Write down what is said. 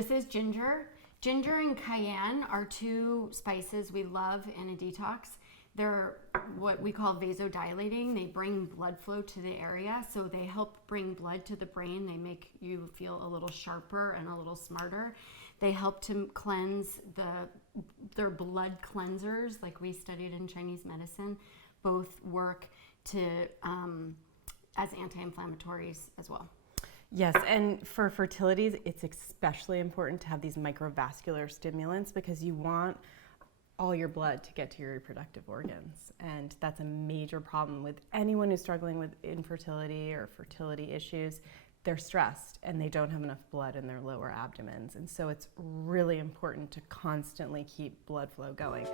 This is ginger. Ginger and cayenne are two spices we love in a detox. They're what we call vasodilating. They bring blood flow to the area, so they help bring blood to the brain. They make you feel a little sharper and a little smarter. They help to cleanse their blood cleansers, like we studied in Chinese medicine. Both work to as anti-inflammatories as well. Yes, and for fertility, it's especially important to have these microvascular stimulants because you want all your blood to get to your reproductive organs. And that's a major problem with anyone who's struggling with infertility or fertility issues. They're stressed and they don't have enough blood in their lower abdomens. And so it's really important to constantly keep blood flow going.